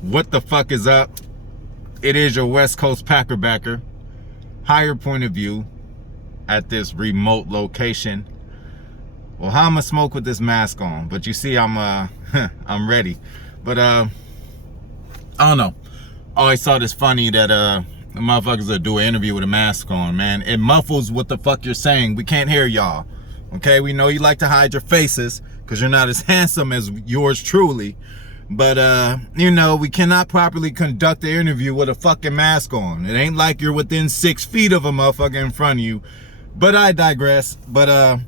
What the fuck is up? It is your West Coast Packer backer. Higher point of view at this remote location. Well, how I'ma smoke with this mask on? But you see, I'm I'm ready. But I don't know. I always thought it's funny that the motherfuckers that do an interview with a mask on, man. It muffles what the fuck you're saying. We can't hear y'all. Okay, we know you like to hide your faces because you're not as handsome as yours truly. But, you know, we cannot properly conduct the interview with a fucking mask on. It ain't like you're within 6 feet of a motherfucker in front of you. But I digress. But,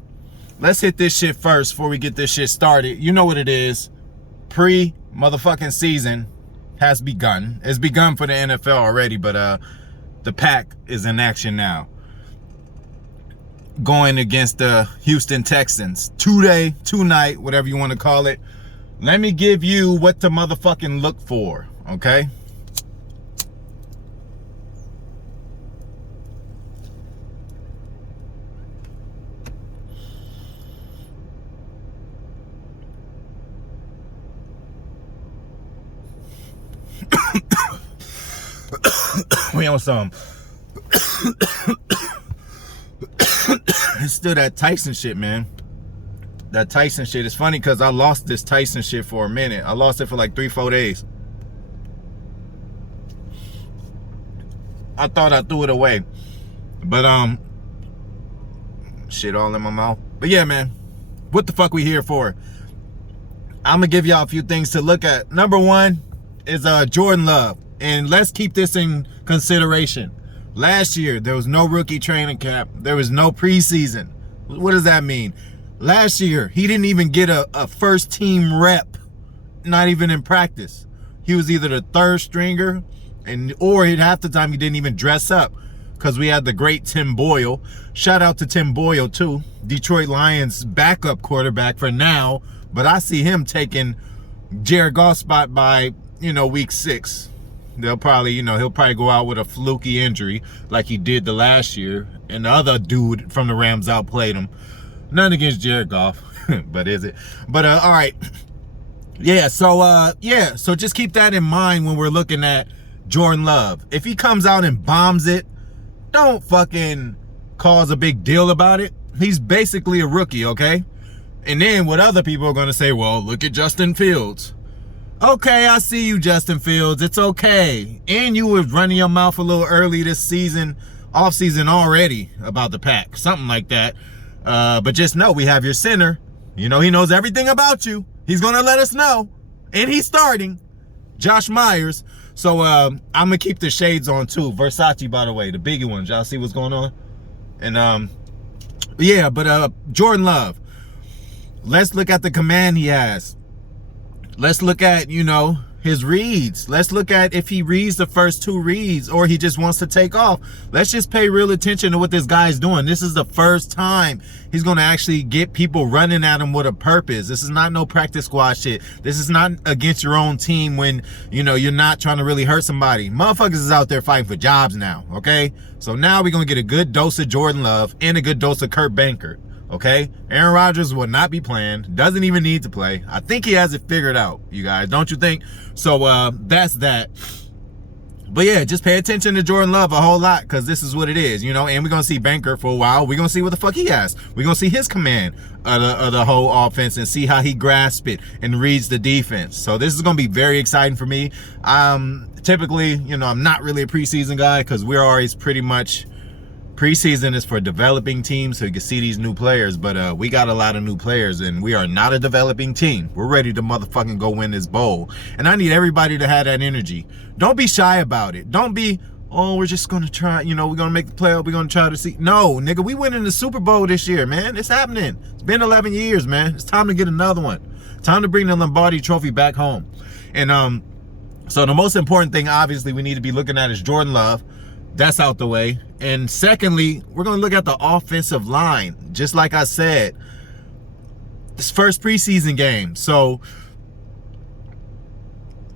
let's hit this shit first before we get this shit started. You know what it is. Pre-motherfucking season has begun. It's begun for the NFL already, but, the Pack is in action now. Going against the Houston Texans. Tonight, whatever you want to call it. Let me give you what to motherfucking look for, okay? We on some. It's still that Tyson shit, man. That Tyson shit is funny because I lost this Tyson shit for a minute. I lost it for like 3-4 days. I thought I threw it away. But shit all in my mouth. But yeah, man, what the fuck we here for? I'm gonna give y'all a few things to look at. Number one is Jordan Love. And let's keep this in consideration. Last year, there was no rookie training camp. There was no preseason. What does that mean? Last year, he didn't even get a first team rep, not even in practice. He was either the third stringer, or half the time he didn't even dress up because we had the great Tim Boyle. Shout out to Tim Boyle too, Detroit Lions backup quarterback for now, but I see him taking Jared Goff's spot by, week 6. They'll probably, he'll probably go out with a fluky injury like he did the last year, and the other dude from the Rams outplayed him. Nothing against Jared Goff, but is it? But all right, so just keep that in mind when we're looking at Jordan Love. If he comes out and bombs it, don't fucking cause a big deal about it. He's basically a rookie, okay? And then what other people are gonna say? Well, look at Justin Fields. Okay, I see you, Justin Fields. It's okay. And you were running your mouth a little early this season, off season already about the Pack, something like that. But just know we have your center. He knows everything about you. He's going to let us know. And he's starting. Josh Myers. So I'm going to keep the shades on too. Versace, by the way, the biggie ones. Y'all see what's going on? And Jordan Love. Let's look at the command he has. Let's look at, his reads. Let's look at if he reads the first 2 reads or he just wants to take off. Let's just pay real attention to what this guy's doing. This is the first time he's going to actually get people running at him with a purpose. This is not no practice squad shit. This is not against your own team when, you're not trying to really hurt somebody. Motherfuckers is out there fighting for jobs now, okay? So now we're going to get a good dose of Jordan Love and a good dose of Kurt Banker. Okay, Aaron Rodgers will not be playing. Doesn't even need to play. I think he has it figured out, you guys. Don't you think? So that's that. But yeah, just pay attention to Jordan Love a whole lot because this is what it is, And we're going to see Banker for a while. We're going to see what the fuck he has. We're going to see his command of the whole offense and see how he grasps it and reads the defense. So this is going to be very exciting for me. Typically, I'm not really a preseason guy because we're always pretty much... Preseason is for developing teams so you can see these new players, but we got a lot of new players and we are not a developing team. We're ready to motherfucking go win this bowl. And I need everybody to have that energy. Don't be shy about it. Don't be, oh, we're just going to try, we're going to make the playoff. We're going to try to see. No, nigga, we winning the Super Bowl this year, man. It's happening. It's been 11 years, man. It's time to get another one. Time to bring the Lombardi trophy back home. And so the most important thing, obviously, we need to be looking at is Jordan Love. That's out the way. And secondly, we're going to look at the offensive line. Just like I said, this first preseason game. So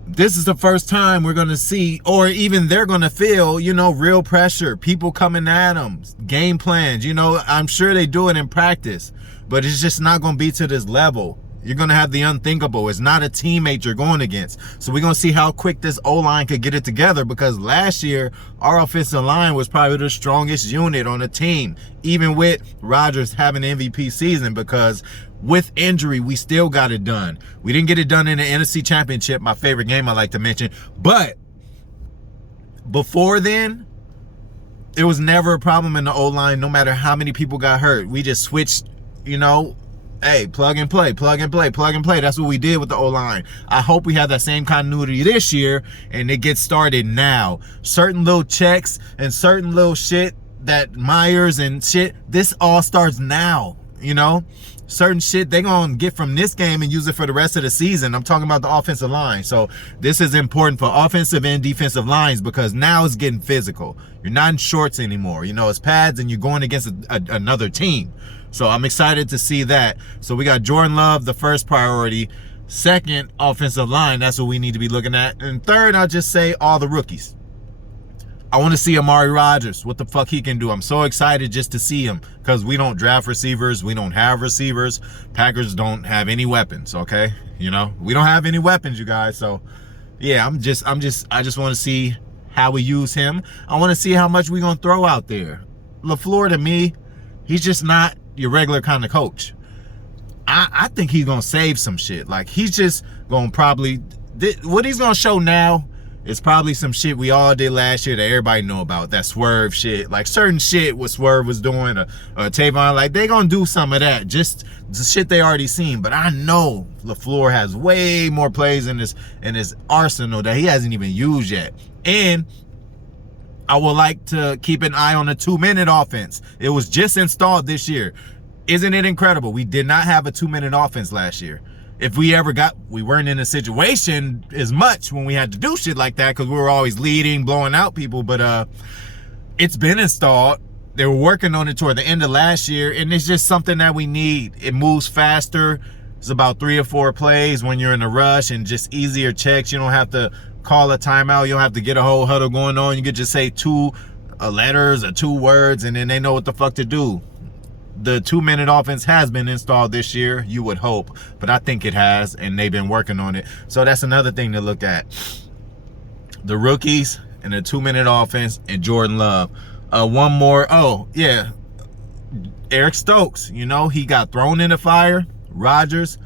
this is the first time we're going to see, or even they're going to feel, real pressure. People coming at them. Game plans. I'm sure they do it in practice. But it's just not going to be to this level. You're going to have the unthinkable. It's not a teammate you're going against. So we're going to see how quick this O-line could get it together, because last year, our offensive line was probably the strongest unit on the team, even with Rodgers having an MVP season, because with injury, we still got it done. We didn't get it done in the NFC Championship, my favorite game I like to mention. But before then, it was never a problem in the O-line, no matter how many people got hurt. We just switched, you know, hey, plug and play, plug and play, plug and play. That's what we did with the O-line. I hope we have that same continuity this year, and it gets started now. Certain little checks and certain little shit that Myers and shit, this all starts now, you know? Certain shit they gonna get from this game and use it for the rest of the season. I'm talking about the offensive line. So this is important for offensive and defensive lines, because now it's getting physical. You're not in shorts anymore. You know, it's pads and you're going against another team. So I'm excited to see that. So we got Jordan Love, the first priority. Second, offensive line. That's what we need to be looking at. And third, I'll just say all the rookies. I want to see Amari Rodgers, what the fuck he can do. I'm so excited just to see him, because we don't draft receivers. We don't have receivers. Packers don't have any weapons, okay? You know, we don't have any weapons, you guys. So, yeah, I just want to see how we use him. I want to see how much we're going to throw out there. LaFleur, to me, he's just not your regular kind of coach. I think he's going to save some shit. Like, he's just going to probably, what he's going to show now, it's probably some shit we all did last year that everybody know about. That Swerve shit. Like certain shit what Swerve was doing, or Tavon, like they gonna do some of that. Just the shit they already seen. But I know LaFleur has way more plays in his arsenal that he hasn't even used yet. And I would like to keep an eye on the 2-minute offense. It was just installed this year. Isn't it incredible? We did not have a 2-minute offense last year. If we ever we weren't in a situation as much when we had to do shit like that, because we were always leading, blowing out people. But it's been installed. They were working on it toward the end of last year, and it's just something that we need. It moves faster. It's about 3 or 4 plays when you're in a rush, and just easier checks. You don't have to call a timeout. You don't have to get a whole huddle going on. You could just say 2 letters or 2 words, and then they know what the fuck to do. The 2-minute offense has been installed this year, you would hope, but I think it has, and they've been working on it. So that's another thing to look at. The rookies and the 2-minute offense and Jordan Love. One more. Oh, yeah. Eric Stokes, you know, he got thrown in the fire. Rodgers,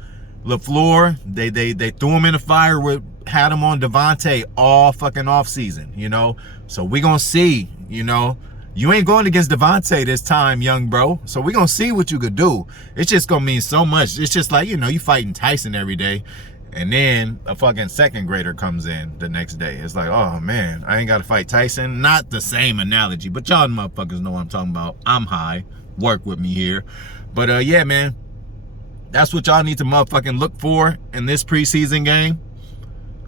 LaFleur, they threw him in the fire, had him on Devontae all fucking offseason, you know. So we gonna see, you know. You ain't going against Devontae this time, young bro. So we're going to see what you could do. It's just going to mean so much. It's just like, you know, you fighting Tyson every day, and then a fucking second grader comes in the next day. It's like, oh, man, I ain't got to fight Tyson. Not the same analogy, but y'all motherfuckers know what I'm talking about. I'm high. Work with me here. But, yeah, man, that's what y'all need to motherfucking look for in this preseason game.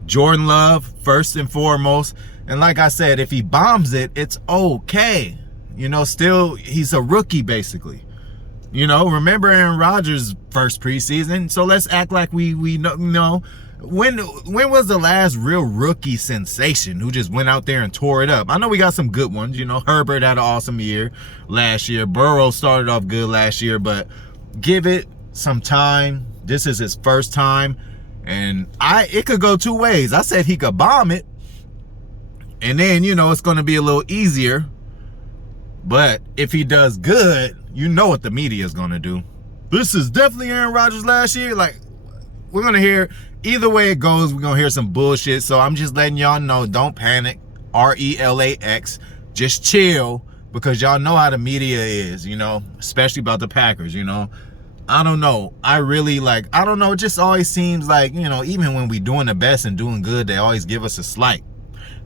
Jordan Love, first and foremost. And like I said, if he bombs it, it's okay. You know, still, he's a rookie, basically. You know, remember Aaron Rodgers' first preseason? So let's act like we know. When was the last real rookie sensation who just went out there and tore it up? I know we got some good ones. You know, Herbert had an awesome year last year. Burrow started off good last year, but give it some time. This is his first time. And it could go 2 ways. I said he could bomb it, and then, you know, it's going to be a little easier. But if he does good, you know what the media is going to do. This is definitely Aaron Rodgers last year. Like, we're going to hear, either way it goes, we're going to hear some bullshit. So I'm just letting y'all know, don't panic. RELAX. Just chill, because y'all know how the media is, you know, especially about the Packers, you know. I don't know. I really I don't know. It just always seems like, you know, even when we doing the best and doing good, they always give us a slight.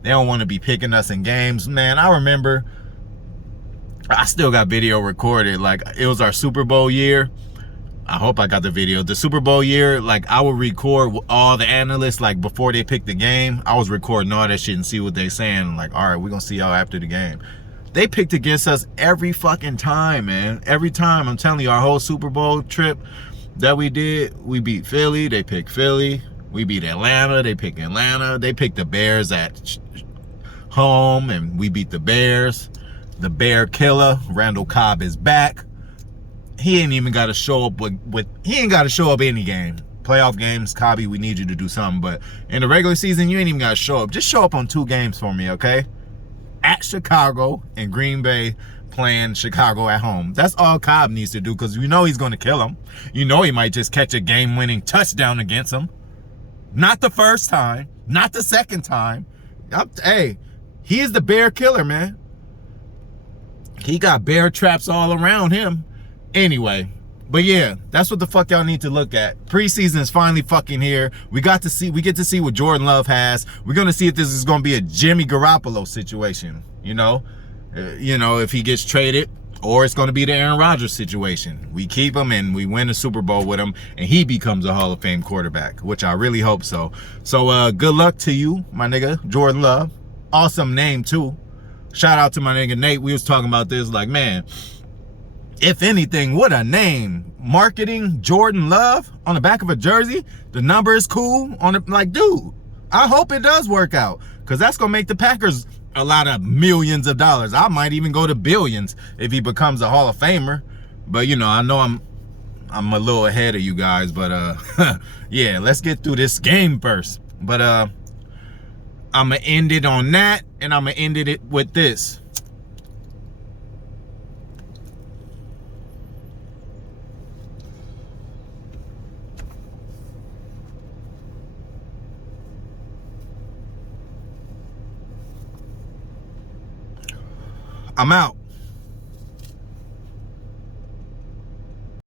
They don't want to be picking us in games. Man, I remember, I still got video recorded. Like, it was our Super Bowl year. I hope I got the video. The Super Bowl year, like, I would record all the analysts, like, before they picked the game. I was recording all that shit and see what they saying. Like, all right, we're going to see y'all after the game. They picked against us every fucking time, man. Every time. I'm telling you, our whole Super Bowl trip that we did, we beat Philly. They picked Philly. We beat Atlanta. They picked Atlanta. They picked the Bears at home, and we beat the Bears. The Bear Killer, Randall Cobb, is back. He ain't even got to show up he ain't got to show up any game. Playoff games, Cobby, we need you to do something. But in the regular season, you ain't even got to show up. Just show up on 2 games for me, okay? At Chicago and Green Bay, playing Chicago at home. That's all Cobb needs to do, because you know he's going to kill him. You know he might just catch a game-winning touchdown against him. Not the first time. Not the second time. Hey, he is the bear killer, man. He got bear traps all around him. Anyway, but yeah, that's what the fuck y'all need to look at. Preseason is finally fucking here. We get to see what Jordan Love has. We're going to see if this is going to be a Jimmy Garoppolo situation, you know, if he gets traded, or it's going to be the Aaron Rodgers situation. We keep him and we win a Super Bowl with him, and he becomes a Hall of Fame quarterback, which I really hope so. So good luck to you, my nigga, Jordan Love. Awesome name too. Shout out to my nigga Nate. We was talking about this, like, man, if anything, what a name. Marketing Jordan Love on the back of a jersey. The number is cool on it. Like, dude, I hope it does work out, because that's going to make the Packers a lot of millions of dollars. I might even go to billions if he becomes a Hall of Famer. But, you know, I know I'm a little ahead of you guys. But, yeah, let's get through this game first. But I'm going to end it on that, and I'm going to end it with this. I'm out.